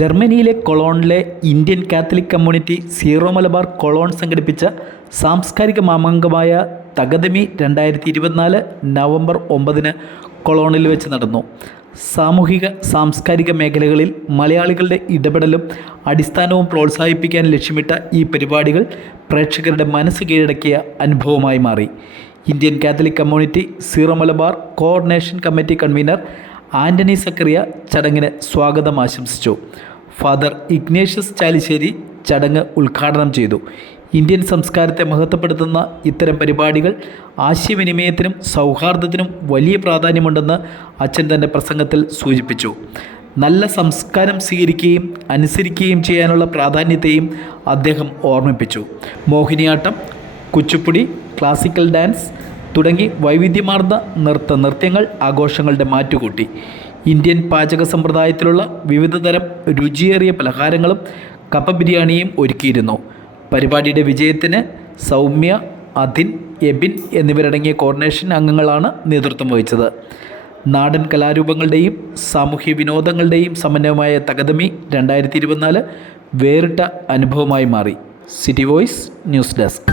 ജർമ്മനിയിലെ കൊളോണിലെ Indian Catholic community zero Malabar Cologne സംഘടിപ്പിച്ച സാംസ്കാരിക മാമാങ്കമായ തകദമി 2024 നവംബർ 9 കൊളോണിൽ വെച്ച് നടന്നു. സാമൂഹിക സാംസ്കാരിക മേഖലകളിൽ മലയാളികളുടെ ഇടപെടലും അടിസ്ഥാനവും പ്രോത്സാഹിപ്പിക്കാൻ ലക്ഷ്യമിട്ട ഈ പരിപാടികൾ പ്രേക്ഷകരുടെ മനസ്സ് കീഴടക്കിയ അനുഭവമായി മാറി. Indian Catholic community zero Malabar coordination committee convener Antony Zacharia ചടങ്ങിന് സ്വാഗതം ആശംസിച്ചു. ഫാദർ ഇഗ്നേഷ്യസ് ചാലിശ്ശേരി ചടങ്ങ് ഉദ്ഘാടനം ചെയ്തു. ഇന്ത്യൻ സംസ്കാരത്തെ മഹത്വപ്പെടുത്തുന്ന ഇത്തരം പരിപാടികൾ ആശയവിനിമയത്തിനും സൗഹാർദ്ദത്തിനും വലിയ പ്രാധാന്യമുണ്ടെന്ന് അച്ഛൻ തൻ്റെ പ്രസംഗത്തിൽ സൂചിപ്പിച്ചു. നല്ല സംസ്കാരം സ്വീകരിക്കുകയും അനുസരിക്കുകയും ചെയ്യാനുള്ള പ്രാധാന്യത്തെയും അദ്ദേഹം ഓർമ്മിപ്പിച്ചു. മോഹിനിയാട്ടം, കുച്ചിപ്പുടി, ക്ലാസിക്കൽ ഡാൻസ് തുടങ്ങി വൈവിധ്യമാർന്ന നൃത്യങ്ങൾ ആഘോഷങ്ങളുടെ മാറ്റുകൂട്ടി. ഇന്ത്യൻ പാചക സമ്പ്രദായത്തിലുള്ള വിവിധതരം രുചിയേറിയ പലഹാരങ്ങളും കപ്പ ബിരിയാണിയും ഒരുക്കിയിരുന്നു. പരിപാടിയുടെ വിജയത്തിന് സൗമ്യ, അധിൻ, എബിൻ എന്നിവരടങ്ങിയ കോർഡിനേഷൻ അംഗങ്ങളാണ് നേതൃത്വം വഹിച്ചത്. നാടൻ കലാരൂപങ്ങളുടെയും സാമൂഹ്യ വിനോദങ്ങളുടെയും സമന്വയമായ തകദമി 2024 വേറിട്ട അനുഭവമായി മാറി. City voice news desk.